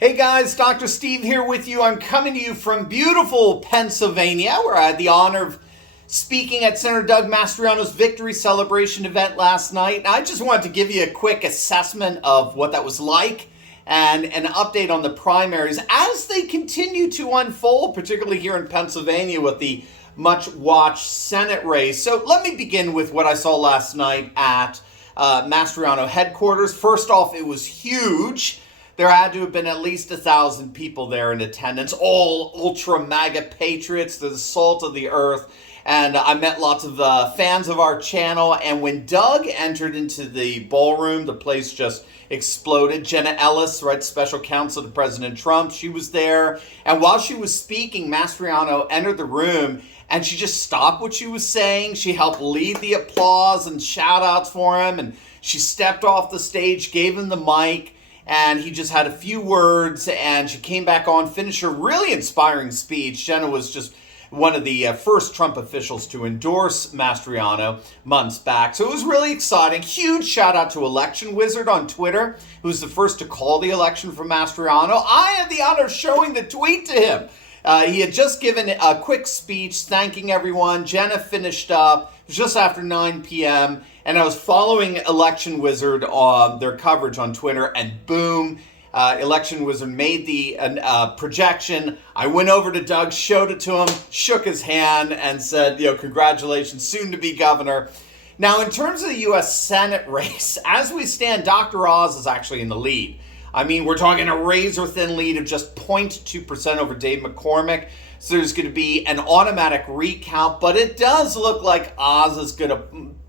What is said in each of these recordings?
Hey guys, Dr. Steve here with you. I'm coming to you from beautiful Pennsylvania, where I had the honor of speaking at Senator Doug Mastriano's victory celebration event last night. And I just wanted to give you a quick assessment of what that was like and an update on the primaries as they continue to unfold, particularly here in Pennsylvania with the much-watched Senate race. So let me begin with what I saw last night at Mastriano headquarters. First off, it was huge. There had to have been at least 1,000 people there in attendance, all Ultra-MAGA patriots. They're the salt of the earth. And I met lots of fans of our channel. And when Doug entered into the ballroom, the place just exploded. Jenna Ellis, right, special counsel to President Trump, she was there. And while she was speaking, Mastriano entered the room and she just stopped what she was saying. She helped lead the applause and shout outs for him. And she stepped off the stage, gave him the mic. And he just had a few words, and she came back on, finished her really inspiring speech. Jenna was just one of the first Trump officials to endorse Mastriano months back. So it was really exciting. Huge shout out to Election Wizard on Twitter, who was the first to call the election for Mastriano. I had the honor of showing the tweet to him. He had just given a quick speech thanking everyone. Jenna finished up. It was just after 9 p.m., and I was following Election Wizard on their coverage on Twitter, and boom, Election Wizard made the projection. I went over to Doug, showed it to him, shook his hand, and said, congratulations, soon to be governor. Now, in terms of the U.S. Senate race, as we stand, Dr. Oz is actually in the lead. I mean, we're talking a razor-thin lead of just 0.2% over Dave McCormick. So there's going to be an automatic recount, but it does look like Oz is going to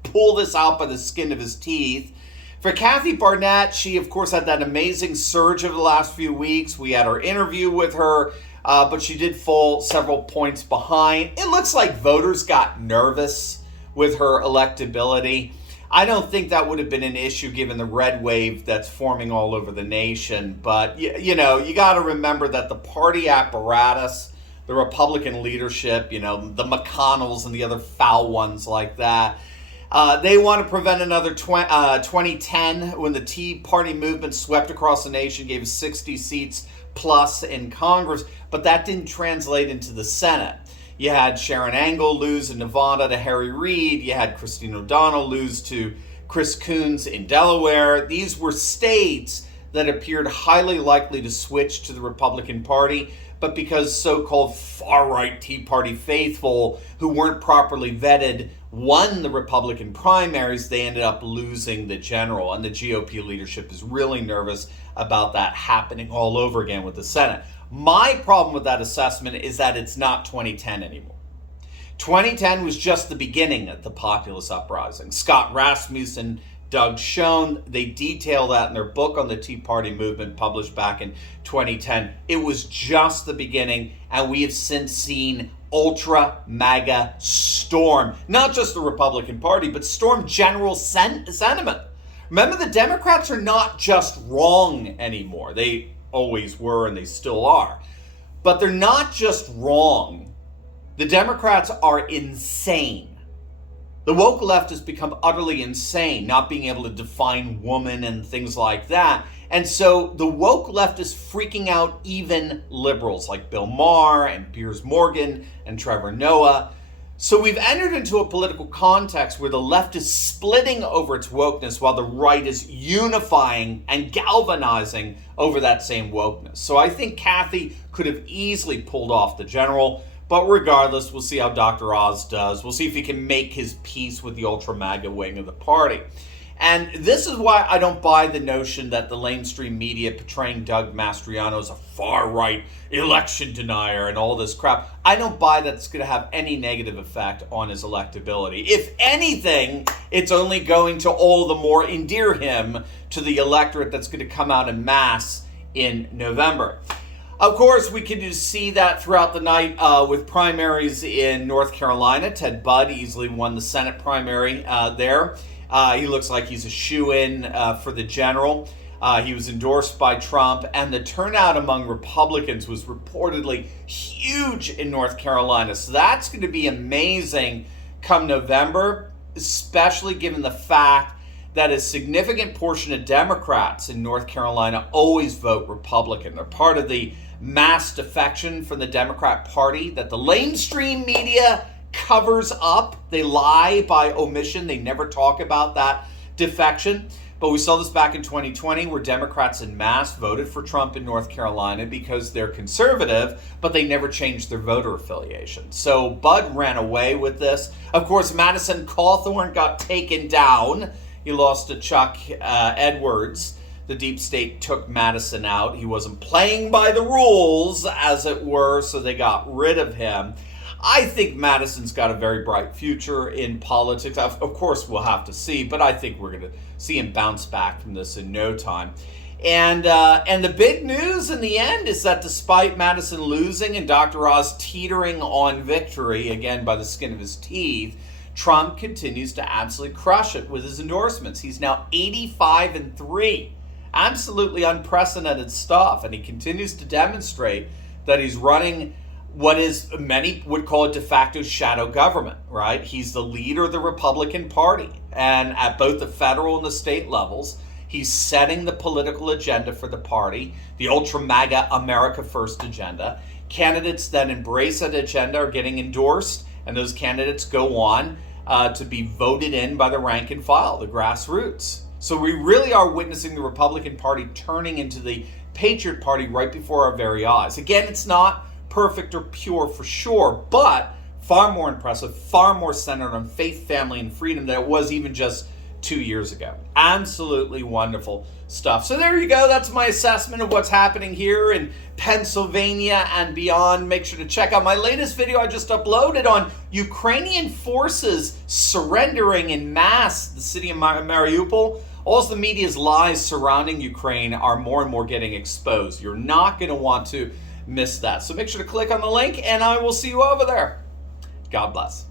pull this out by the skin of his teeth. For Kathy Barnett, she, of course, had that amazing surge over the last few weeks. We had our interview with her, but she did fall several points behind. It looks like voters got nervous with her electability. I don't think that would have been an issue given the red wave that's forming all over the nation. But, you got to remember that the party apparatus, the Republican leadership, the McConnells and the other foul ones like that, they want to prevent another 2010 when the Tea Party movement swept across the nation, gave 60 seats plus in Congress, but that didn't translate into the Senate. You had Sharon Angle lose in Nevada to Harry Reid. You had Christine O'Donnell lose to Chris Coons in Delaware. These were states that appeared highly likely to switch to the Republican Party, but because so-called far-right Tea Party faithful who weren't properly vetted won the Republican primaries, they ended up losing the general. And the GOP leadership is really nervous about that happening all over again with the Senate. My problem with that assessment is that it's not 2010 anymore. 2010 was just the beginning of the populist uprising. Scott Rasmussen, Doug Schoen, they detail that in their book on the Tea Party movement published back in 2010. It was just the beginning, and we have since seen Ultra-MAGA storm, not just the Republican Party, but storm general sentiment. Remember, the Democrats are not just wrong anymore. They always were, and they still are. But they're not just wrong. The Democrats are insane. The woke left has become utterly insane, not being able to define woman and things like that. And so the woke left is freaking out even liberals like Bill Maher and Piers Morgan and Trevor Noah. So we've entered into a political context where the left is splitting over its wokeness while the right is unifying and galvanizing over that same wokeness. So I think Kathy could have easily pulled off the general. But regardless, we'll see how Dr. Oz does. We'll see if he can make his peace with the Ultra-MAGA wing of the party. And this is why I don't buy the notion that the mainstream media portraying Doug Mastriano as a far-right election denier and all this crap. I don't buy that it's going to have any negative effect on his electability. If anything, it's only going to all the more endear him to the electorate that's going to come out en masse in November. Of course, we can see that throughout the night with primaries in North Carolina. Ted Budd easily won the Senate primary there. He looks like he's a shoo-in for the general. He was endorsed by Trump, and the turnout among Republicans was reportedly huge in North Carolina. So that's going to be amazing come November, especially given the fact that a significant portion of Democrats in North Carolina always vote Republican. They're part of the mass defection from the Democrat Party that the lamestream media covers up. They lie by omission. They never talk about that defection. But we saw this back in 2020 where Democrats en masse voted for Trump in North Carolina because they're conservative, but they never changed their voter affiliation. So Bud ran away with this. Of course, Madison Cawthorn got taken down. He lost to Chuck Edwards. The deep state took Madison out. He wasn't playing by the rules, as it were, so they got rid of him. I think Madison's got a very bright future in politics. Of course, we'll have to see, but I think we're going to see him bounce back from this in no time. And the big news in the end is that despite Madison losing and Dr. Oz teetering on victory, again by the skin of his teeth, Trump continues to absolutely crush it with his endorsements. He's now 85-3. Absolutely unprecedented stuff. And he continues to demonstrate that he's running what is, many would call it de facto shadow government, right? He's the leader of the Republican Party. And at both the federal and the state levels, he's setting the political agenda for the party, the Ultra-MAGA America First agenda. Candidates that embrace that agenda are getting endorsed, and those candidates go on to be voted in by the rank and file, the grassroots. So we really are witnessing the Republican Party turning into the Patriot Party right before our very eyes. Again, it's not perfect or pure for sure, but far more impressive, far more centered on faith, family, and freedom than it was even just 2 years ago. Absolutely wonderful stuff. So there you go. That's my assessment of what's happening here in Pennsylvania and beyond. Make sure to check out my latest video I just uploaded on Ukrainian forces surrendering in mass the city of Mariupol. All the media's lies surrounding Ukraine are more and more getting exposed. You're not going to want to miss that. So make sure to click on the link, and I will see you over there. God bless.